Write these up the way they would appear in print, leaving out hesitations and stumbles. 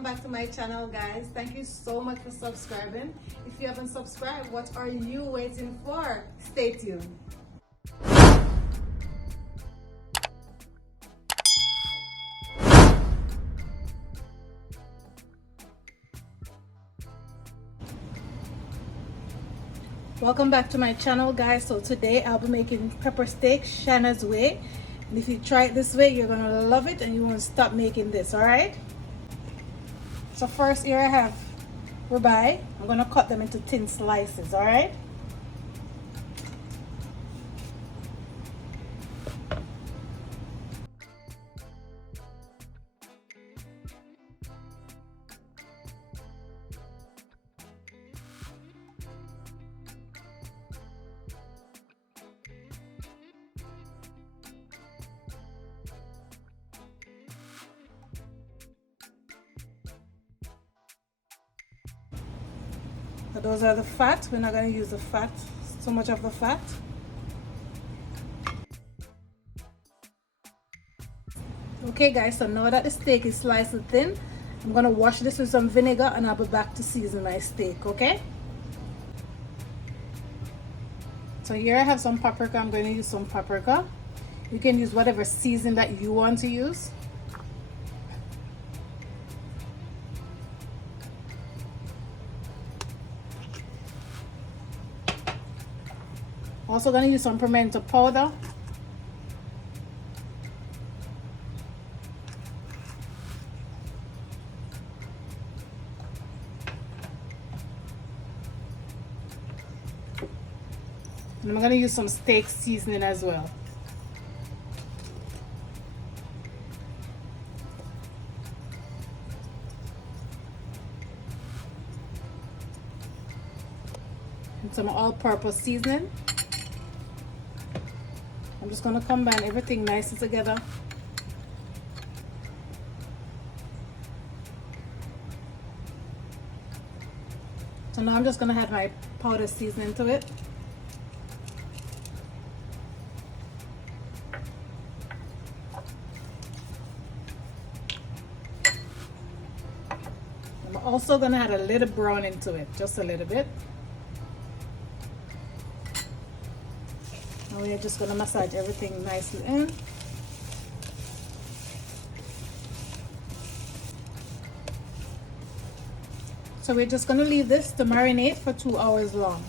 welcome back to my channel, guys. Thank you so much for subscribing. If you haven't subscribed, what are you waiting for? Stay tuned. Welcome back to my channel, guys. So today I'll be making pepper steak Shanna's way, and if you try it this way, you're gonna love it and you won't stop making this. All right, so first, here I have ribeye. I'm gonna cut them into thin slices. All right, so those are the fat. We're not going to use the fat, so much of the fat. Okay guys, so now that the steak is sliced thin, I'm going to wash this with some vinegar and I'll be back to season my steak. Okay, so here I have some paprika. I'm going to use some paprika. You can use whatever season that you want to use. Also going to use some pimento powder. And I'm going to use some steak seasoning as well. And some all-purpose seasoning. I'm just going to combine everything nicely together. So now I'm just going to add my powder seasoning to it. I'm also going to add a little brown into it, just a little bit. We're just going to massage everything nicely in. So we're just going to leave this to marinate for 2 hours long.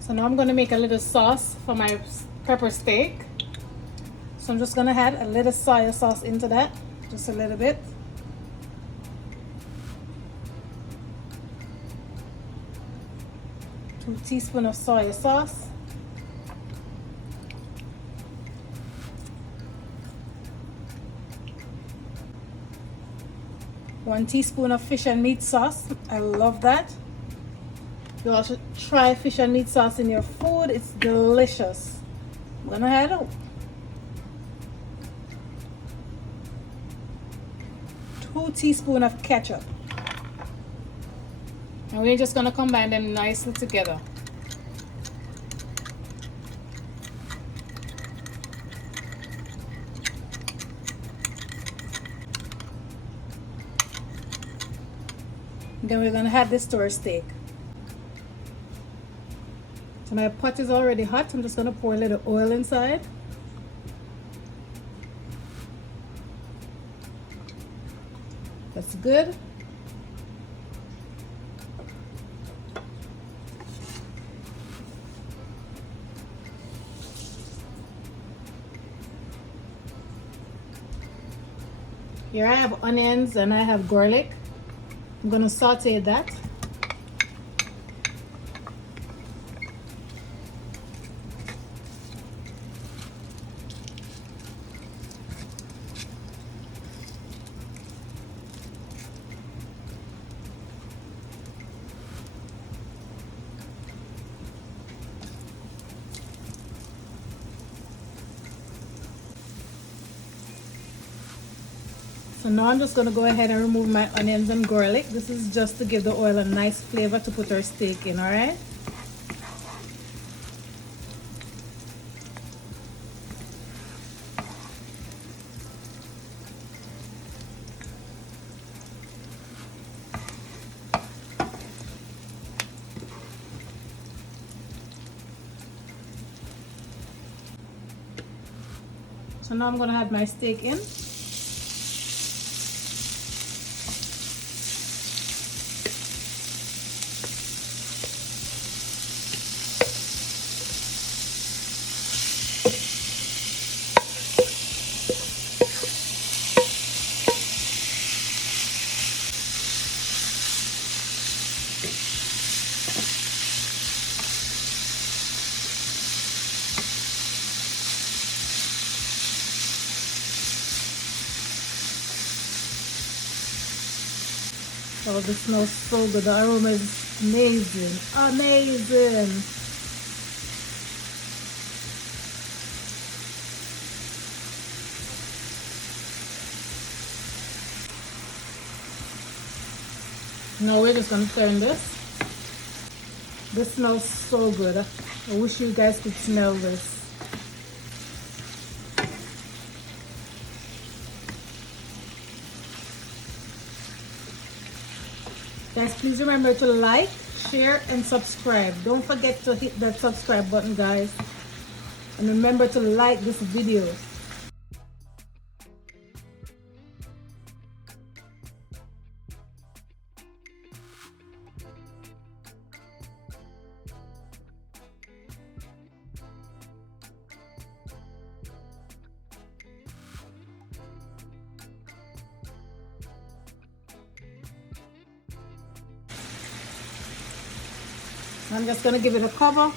So now I'm going to make a little sauce for my pepper steak. So I'm just going to add a little soy sauce into that, just a little bit. Two teaspoons of soy sauce. One teaspoon of fish and meat sauce. I love that. You all should try fish and meat sauce in your food. It's delicious. I'm gonna add 2 teaspoons of ketchup. And we're just gonna combine them nicely together. Then we're gonna add this to our steak. So my pot is already hot. I'm just going to pour a little oil inside. That's good. Here I have onions and I have garlic. I'm going to saute that. So now I'm just going to go ahead and remove my onions and garlic. This is just to give the oil a nice flavor to put our steak in, all right? So now I'm going to add my steak in. Oh, this smells so good. The aroma is amazing. Amazing. Now we're just going to turn this. This smells so good. I wish you guys could smell this. Guys, please remember to like, share, and subscribe. Don't forget to hit that subscribe button, guys. And remember to like this video. I'm just going to give it a cover.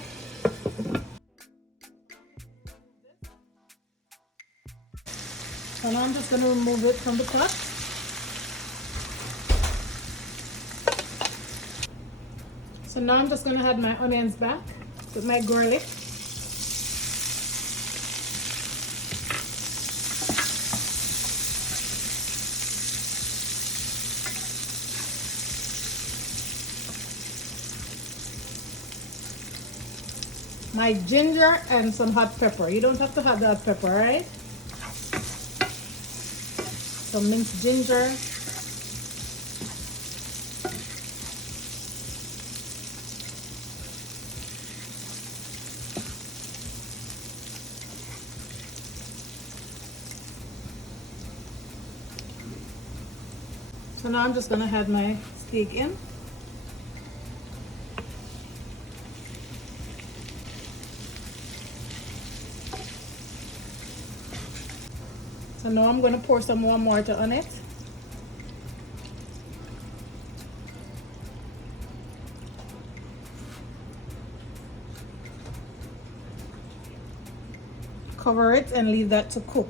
So now I'm just going to remove it from the pot. So now I'm just going to add my onions back with my garlic. My ginger and some hot pepper. You don't have to have the hot pepper, right? Some minced ginger. So now I'm just going to add my steak in. So now I'm going to pour some warm water on it. Cover it and leave that to cook.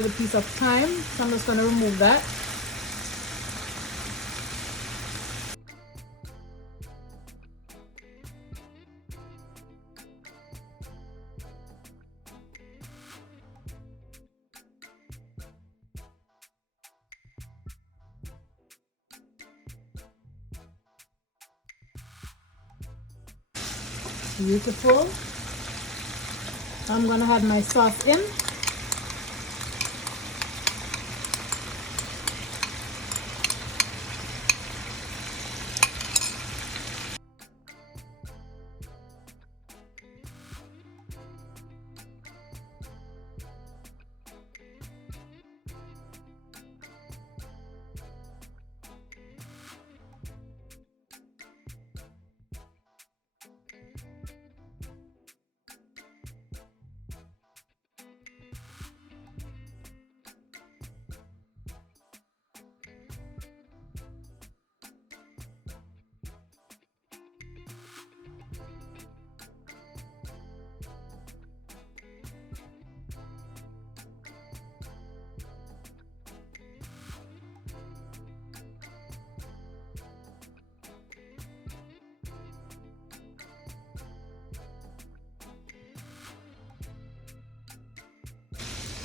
A piece of thyme, so I'm just going to remove that. Beautiful. I'm going to add my sauce in.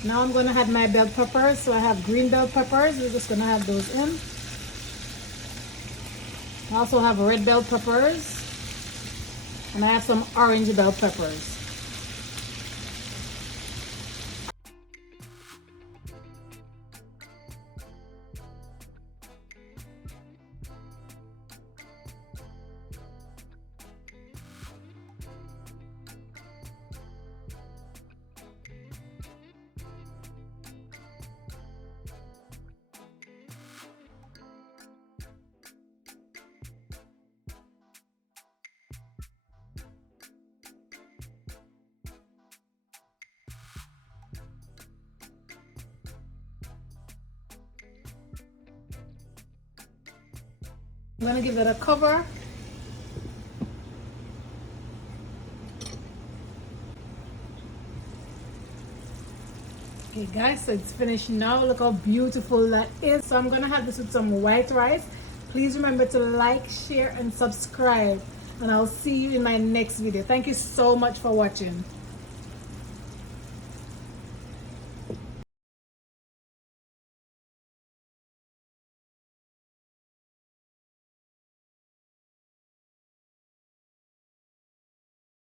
Now I'm gonna add my bell peppers. So I have green bell peppers. We're just gonna add those in. I also have red bell peppers. And I have some orange bell peppers. I'm gonna give that a cover. Okay guys, so it's finished now. Look how beautiful that is. So I'm gonna have this with some white rice. Please remember to like, share, and subscribe. And I'll see you in my next video. Thank you so much for watching.